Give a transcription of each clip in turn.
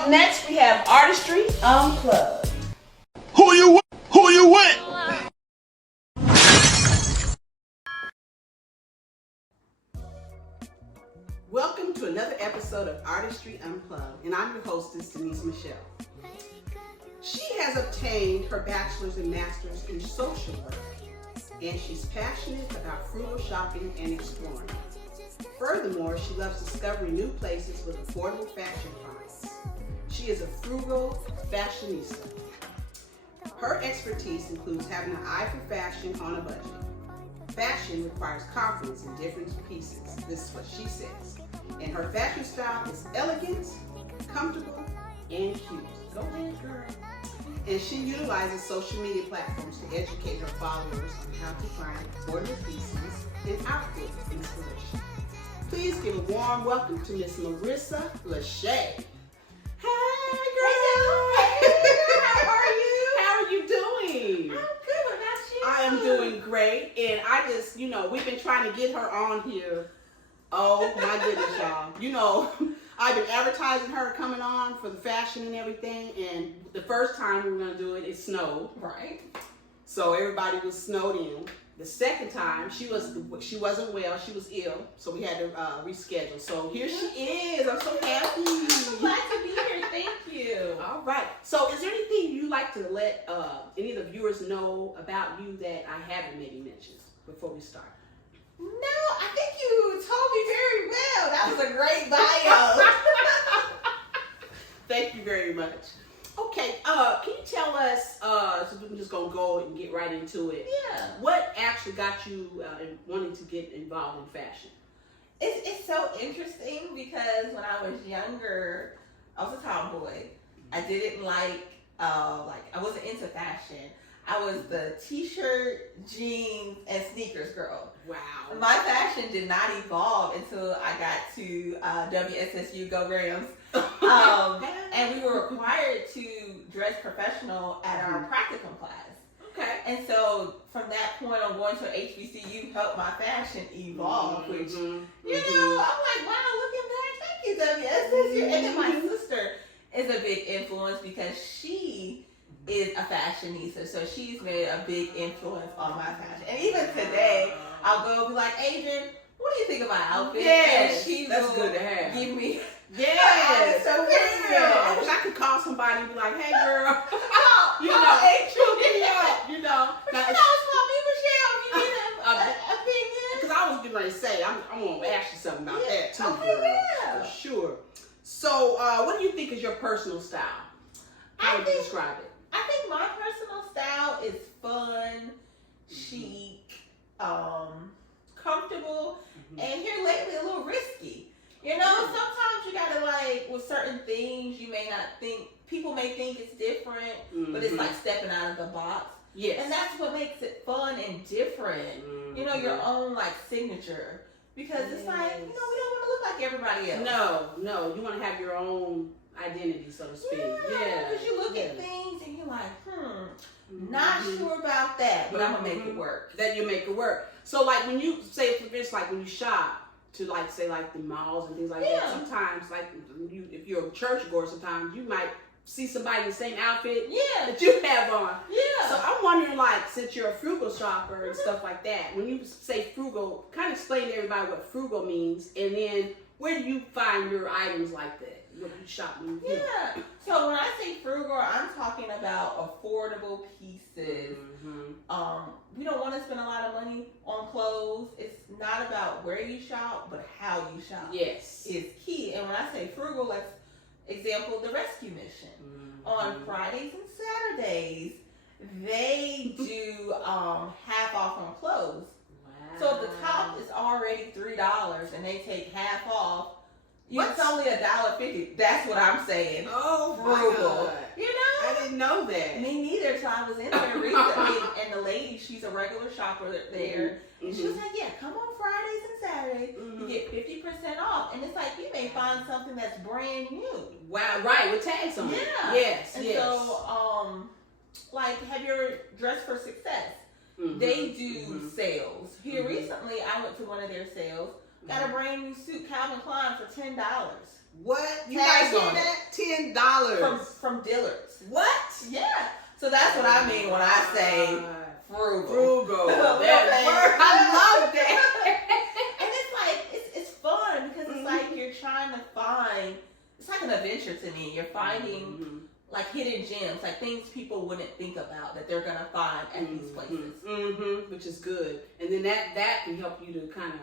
Up next, we have Artistry Unplugged. Who you with? Who you with? Welcome to another episode of Artistry Unplugged, and I'm your hostess, Denise Michelle. She has obtained her bachelor's and master's in social work, and she's passionate about frugal shopping and exploring. Furthermore, she loves discovering new places with affordable fashion finds. She is a frugal fashionista. Her expertise includes having an eye for fashion on a budget. Fashion requires confidence in different pieces. This is what she says. And her fashion style is elegant, comfortable, and cute. Go ahead, girl. And she utilizes social media platforms to educate her followers on how to find affordable pieces and outfit inspiration. Please give a warm welcome to Miss Marissa Lashay. Hey, girl. Hey, how are you? How are you doing? I'm good. What about you? I am doing great, and I just, we've been trying to get her on here. Oh my goodness, y'all. I've been advertising her coming on for the fashion and everything, and the first time we were going to do it, it snowed. Right. So everybody was snowed in. The second time, she wasn't well, she was ill, so we had to reschedule. So here she is. I'm so happy. I'm glad to be here. Thank you. All right. So is there anything you'd like to let any of the viewers know about you that I haven't maybe mentioned before we start? No, I think you told me very well. That was a great bio. Thank you very much. Okay, can you tell us, so we're just going to go and get right into it. Yeah. What actually got you wanting to get involved in fashion? It's so interesting because when I was younger, I was a tomboy. I didn't like I wasn't into fashion. I was the t-shirt, jeans, and sneakers girl. Wow. My fashion did not evolve until I got to WSSU Go Grams. And we were required to dress professional at our practicum class. Okay. And so from that point on, going to HBCU helped my fashion evolve, which, I'm like, wow, looking back, thank you, WSSU. And then my sister is a big influence because she is a fashionista, so she's made a big influence on my fashion. And even today, I'll go be like, Adrian, what do you think of my outfit? Yes, and that's good to have. Give me, yes, so for real. I wish I could call somebody and be like, hey, girl, Adrian, Now, call me Michelle if you need an opinion. because I was getting ready to say, I'm going to ask you something about that too, Okay, girl. yeah. For sure. So, what do you think is your personal style? How would you describe it? I think my personal style is fun, chic, comfortable, and here lately a little risky. Sometimes you gotta with certain things you may not think, people may think it's different, but it's like stepping out of the box. Yes. And that's what makes it fun and different. Your own signature. Because it's we don't want to look like everybody else. No, you want to have your own identity, so to speak. Yeah. Because you look at things and you're like, not sure about that, but I'm gonna make it work. That you make it work. So when you say, for instance, when you shop to say the malls and things like that, sometimes if you're a churchgoer, sometimes you might see somebody in the same outfit that you have on. Yeah. So I'm wondering, since you're a frugal shopper and stuff like that, when you say frugal, kind of explain to everybody what frugal means, and then where do you find your items like that? What you shop? Yeah. So when I say frugal, I'm talking about affordable pieces. We don't want to spend a lot of money on clothes. It's not about where you shop, but how you shop. Yes. Is key. And when I say frugal, let's example the Rescue Mission. On Fridays and Saturdays, they do half off on clothes. Wow. So if the top is already $3 and they take half off, it's only $1.50. That's what I'm saying. Oh, frugal. God. I didn't know that. Me neither. So I was in there recently, and the lady, she's a regular shopper there, and she was like, "Yeah, come on Fridays and Saturdays, you get 50% off." And it's like you may find something that's brand new. Wow, right, with tags on it. Yeah. Yes. And so, have your Dress for Success? They do sales. Here recently, I went to one of their sales. Got a brand new suit, Calvin Klein, for $10. What? You Tags guys on get it. that? $10 from Dillard's. What? Yeah. So that's what I mean when I say frugal. Frugal. That word, I love that. And it's like it's fun because it's like you're trying to find. It's like an adventure to me. You're finding like hidden gems, like things people wouldn't think about that they're gonna find at these places. Which is good, and then that can help you to kind of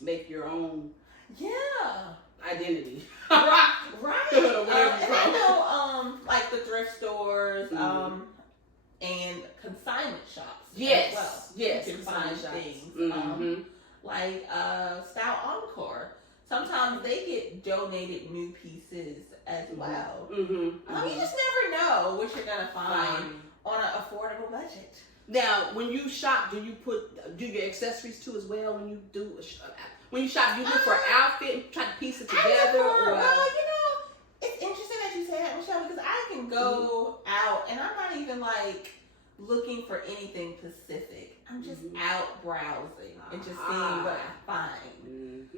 make your own identity. Right. Wherever And I know like the thrift stores and consignment shops as well. Yes, you can find things like Style Encore. Sometimes they get donated new pieces as well. You just never know what you're gonna find on an affordable budget. Now, when you shop, do you do your accessories too as well? When you do when you shop, do you look for an outfit and try to piece it together? Well, it's interesting that you say that, Michelle, because I can go out and I'm not even like looking for anything specific. I'm just out browsing and just seeing what I find.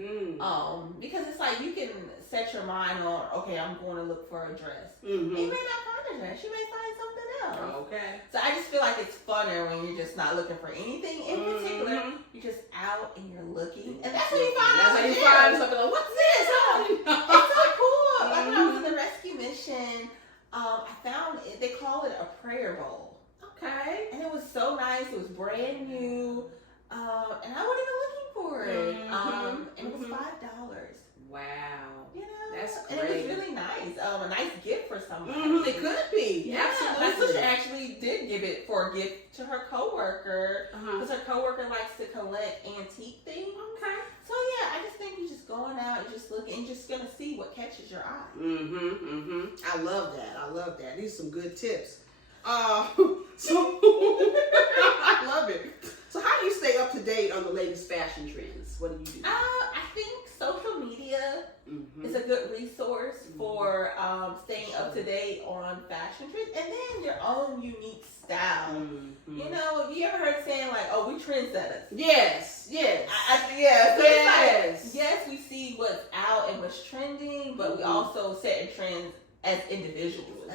Because it's like you can set your mind on, okay, I'm going to look for a dress. And you may not find a dress. You may find something else. Okay. So I just feel like it's funner when you're just not looking for anything in particular. You're just out and you're looking. And that's when you find out. That's when you find something like, what's this? It's so cool. Like when I was in the rescue mission, I found it, they call it a prayer bowl. Okay. And it was so nice. It was brand new. And I wasn't even looking for it. And it was $5. Wow. That's great. And it was really nice. A nice gift for somebody. It could be. Yeah. Absolutely. My sister actually did give it for a gift to her coworker because her coworker likes to collect antique things. Okay. So yeah, I just think you're just going out and just looking and just gonna see what catches your eye. I love that. These are some good tips. So I love it. So how do you stay up to date on the latest fashion trends? What do you do? I think social media is a good resource for staying up to date on fashion trends and then your own unique style. You ever heard saying like, "Oh, we trendsetters"? Yes. Yes, we see what's out and what's trending, but we also set in trends as individuals.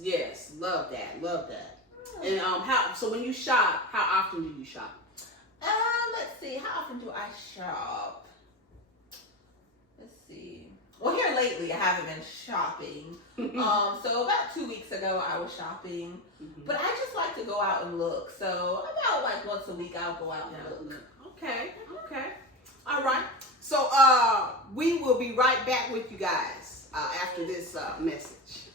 Yes. Love that. And so when you shop, how often do you shop? Let's see. How often do I shop? Let's see. Well, here lately, I haven't been shopping. So about 2 weeks ago, I was shopping. But I just like to go out and look. So about like once a week, I'll go out and look. Okay. All right. So we will be right back with you guys after this message.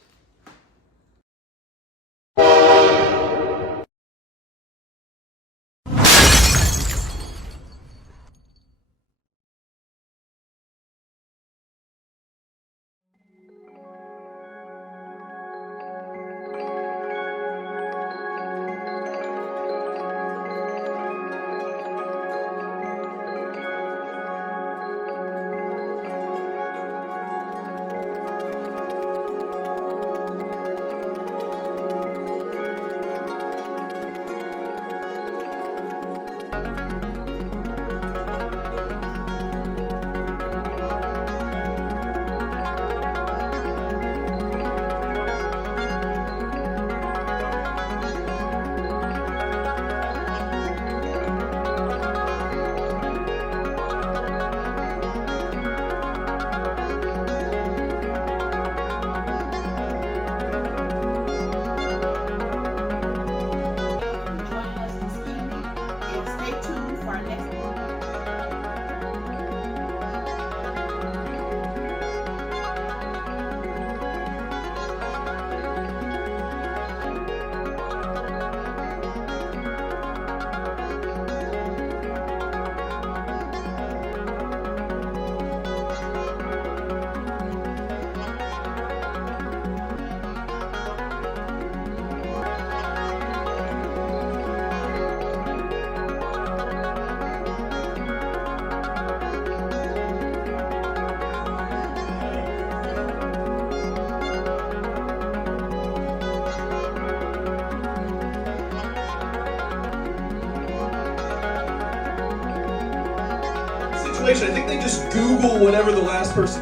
I think they just Google whatever the last person.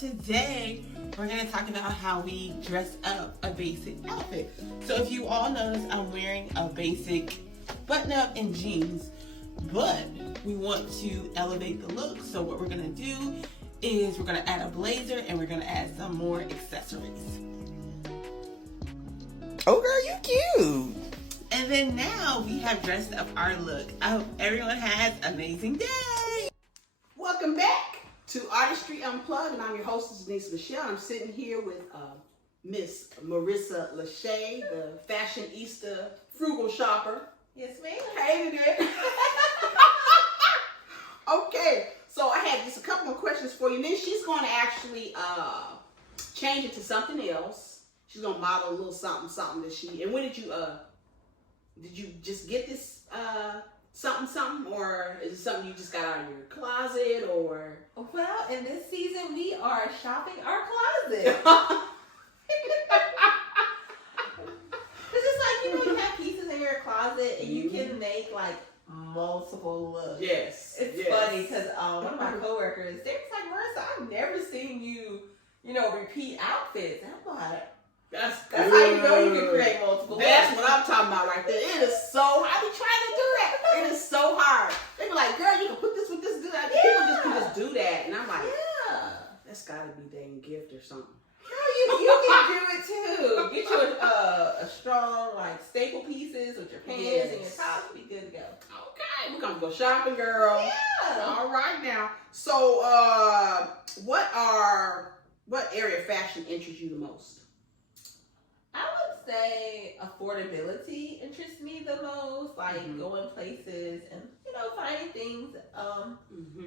Today, we're going to talk about how we dress up a basic outfit. So if you all notice, I'm wearing a basic button-up and jeans, but we want to elevate the look. So what we're going to do is we're going to add a blazer and we're going to add some more accessories. Oh, girl, you cute. And then now we have dressed up our look. I hope everyone has an amazing day. Welcome back to Artistry Unplugged, and I'm your hostess, Denise Michelle. I'm sitting here with Miss Marissa Lashay, the Fashionista frugal shopper. Yes, ma'am. Hated it. Okay, so I had just a couple more questions for you. And then she's going to actually change it to something else. She's going to model a little something that she. And when did you just get this something, or is it something you just got out of your closet, or? Well, in this season, we are shopping our closet. It's just like, you have pieces in your closet and you can make like multiple looks. Yes. It's funny because one of my coworkers, they was like, Marissa, I've never seen you, repeat outfits. And I'm like, that's how you know you can create multiple looks. That's what I'm talking about right there. It is so, I be trying to do that. It is so hard. They be like, girl, you can put this with this, do that. Yeah. People just can just do that. And I'm like, yeah. That's gotta be dang gift or something. Girl, you can do it too. Get you a strong, like, staple pieces with your pants and your tops. Be good to go. Okay, we're gonna go shopping, girl. Yeah. All right now. So, what area of fashion interests you the most? I would say affordability interests me the most, like going places and finding things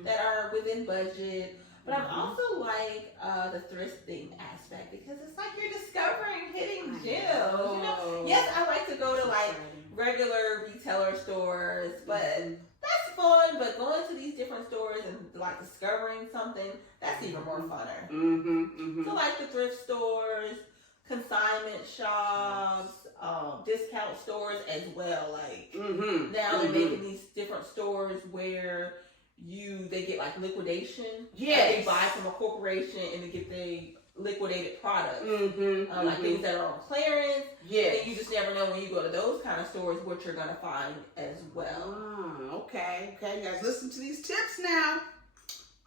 that are within budget. But I'm also like the thrifting aspect because it's like you're discovering hidden gems. Yes, I like to go to like regular retailer stores, but that's fun. But going to these different stores and like discovering something, that's even more funner. So like the thrift stores, consignment shops, discount stores as well. Like now they're making these different stores where they get like liquidation. Yes. They buy from a corporation and they get the liquidated products. Like things that are on clearance. Yes. And you just never know when you go to those kind of stores what you're gonna find as well. Okay, you guys listen to these tips now.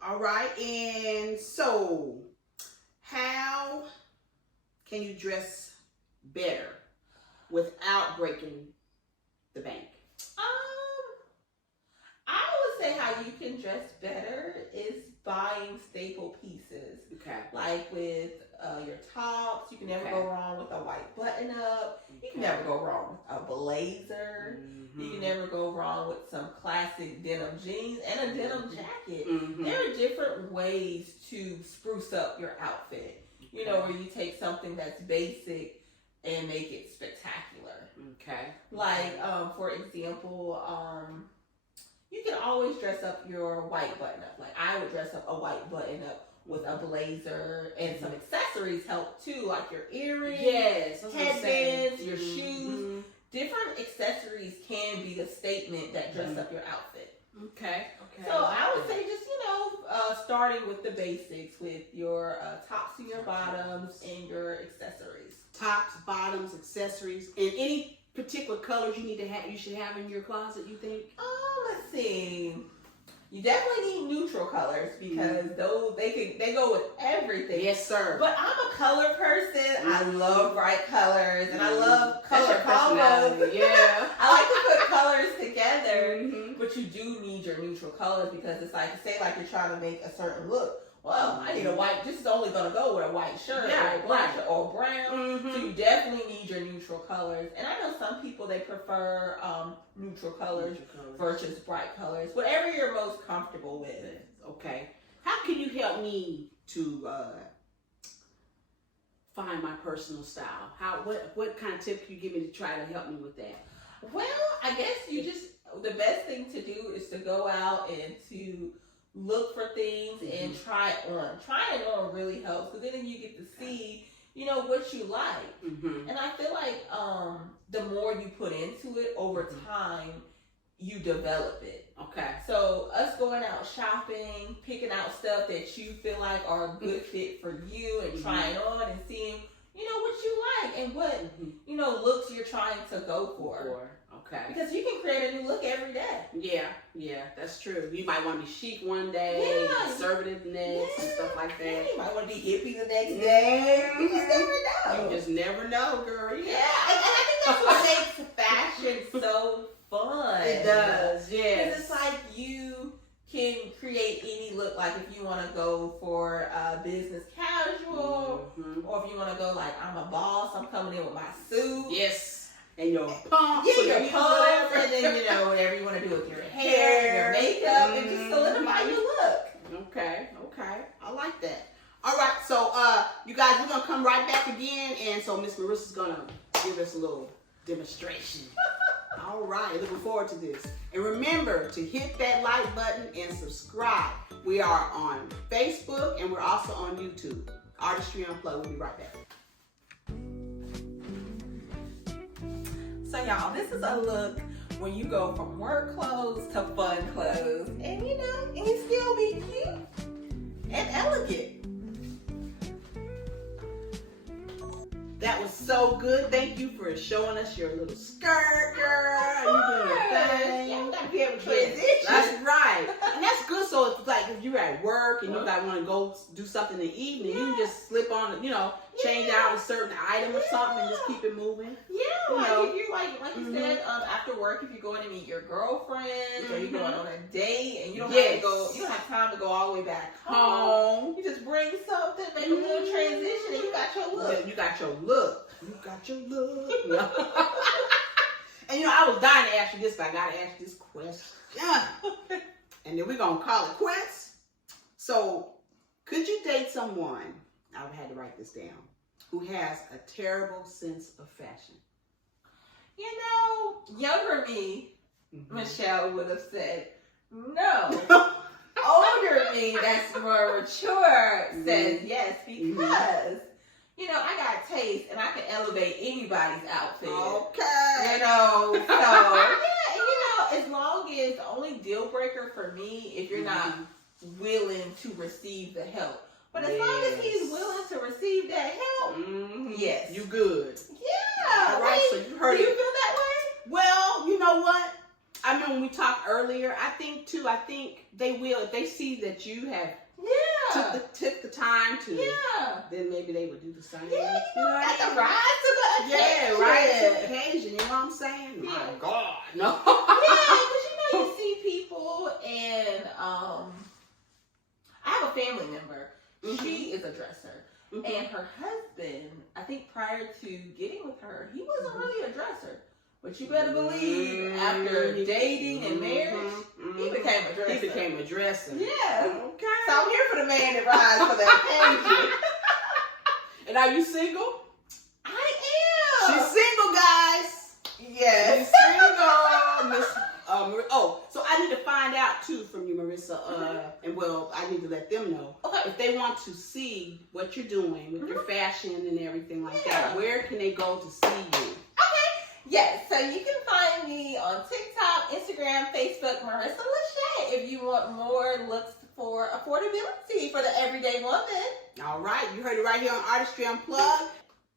All right, and so how can you dress better without breaking the bank? I would say how you can dress better is buying staple pieces. Okay. Like with your tops, you can never go wrong with a white button up. You can never go wrong with a blazer. You can never go wrong with some classic denim jeans and a denim jacket. There are different ways to spruce up your outfit. Where you take something that's basic and make it spectacular. Okay. Like, for example, you can always dress up your white button up. Like, I would dress up a white button up with a blazer, and some accessories help too, like your earrings, headbands, your shoes. Different accessories can be the statement that dress up your outfit. Okay. So I would say just, starting with the basics with your tops and your bottoms and your accessories. Tops, bottoms, accessories, and any particular colors you should have in your closet, you think? Let's see. You definitely need neutral colors because those they go with everything. Yes, sir. But I'm a color person. I love bright colors and I love color combos. Yeah. I like to put colors together, but you do need your neutral colors because it's like, say like you're trying to make a certain look. well, I need a white, this is only going to go with a white shirt or a black shirt or brown. So you definitely need your neutral colors. And I know some people, they prefer neutral colors versus bright colors. Whatever you're most comfortable with. Okay. How can you help me to find my personal style? What kind of tip can you give me to try to help me with that? Well, I guess the best thing to do is to go out and to look for things and try it on. Trying it on really helps, because then you get to see, what you like. And I feel like the more you put into it over time, you develop it. Okay. So us going out shopping, picking out stuff that you feel like are a good fit for you and trying on and seeing, what you like and what, looks you're trying to go for. Okay. Because you can create a new look every day. Yeah, that's true. You might want to be chic one day, conservative next, and stuff like that. You might want to be hippie the next day. You just never know. You just never know, girl. Yeah, and I think that's what makes fashion so fun. It does, yes. Because it's like you can create any look. Like if you want to go for business casual, or if you want to go like, I'm a boss, I'm coming in with my suit. Yes. And your pumps. Yeah, your pumps, and then, whatever you want to do with your hair, your makeup, and just solidify your look. Okay. I like that. All right, so you guys, we're going to come right back again, and so Miss Marissa's going to give us a little demonstration. All right, looking forward to this. And remember to hit that like button and subscribe. We are on Facebook, and we're also on YouTube. Artistry Unplugged. We'll be right back. So y'all, this is a look when you go from work clothes to fun clothes. And and you still be cute and elegant. That was so good. Thank you for showing us your little skirt, girl. You doing your thing. Yeah, we gotta be able to transition. That's right. And that's good. So it's like if you're at work and you got want to go do something in the evening, you can just slip on, change out a certain item or something and just keep it moving. Yeah, if you're like you said, after work, if you're going to meet your girlfriend or you're going on a date and you don't have to go, you don't have time to go all the way back home. You just bring something, make a little transition, and you got your look. Yeah, you got your look. You got your look. And I was dying to ask you this, but I gotta ask this question. And then we're gonna call it quits. So, could you date someone? I had to write this down. Who has a terrible sense of fashion? Younger me, Michelle would have said no. Older me, that's more mature, says yes, because I got taste and I can elevate anybody's outfit. Okay. So yeah, and as long as the only deal breaker for me, if you're not willing to receive the help. But as long as he's willing to receive that help, yes. You good. Yeah. All right, so you heard Do you it. feel that way? Well, you know what? I mean, when we talked earlier, I think they will. If they see that you have took the time to, then maybe they would do the same. Yeah, got to rise to the occasion. Yeah, rise to the occasion. You know what I'm saying? Yeah. My God, no. Yeah, because you see people, and I have a family member. She is a dresser, and her husband, I think prior to getting with her, he wasn't really a dresser. But you better believe, after dating and marriage, he became a dresser. He became a dresser. Yeah. Okay. So I'm here for the man that rides for the occasion. And are you single? I am. She's single, guys. Yes. She's single, Miss. So I need to find out too from you, Marissa. And I need to let them know if they want to see what you're doing with your fashion and everything like that. Where can they go to see you? Yes, so you can find me on TikTok, Instagram, Facebook, Marissa Lashay, if you want more looks for affordability for the everyday woman. All right, you heard it right here on Artistry Unplugged.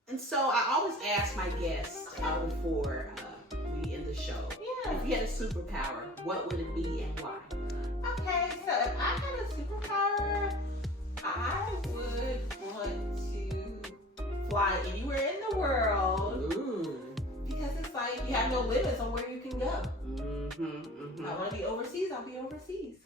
And so I always ask my guests before we end the show, if you had a superpower, what would it be and why? Okay, so if I had a superpower, I would want to fly anywhere in the world. Ooh. Because it's like you have no limits on where you can go. I want to be overseas, I'll be overseas.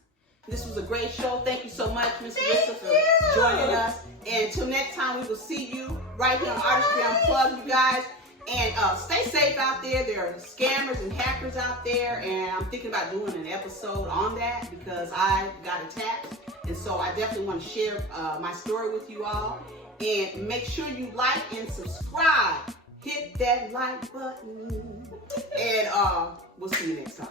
This was a great show. Thank you so much, Miss Marissa, for joining us. And until next time, we will see you right here on Artistry Unplugged, you guys. And stay safe out there. There are scammers and hackers out there, and I'm thinking about doing an episode on that because I got attacked. And so I definitely want to share my story with you all. And make sure you like and subscribe. Hit that like button. And we'll see you next time.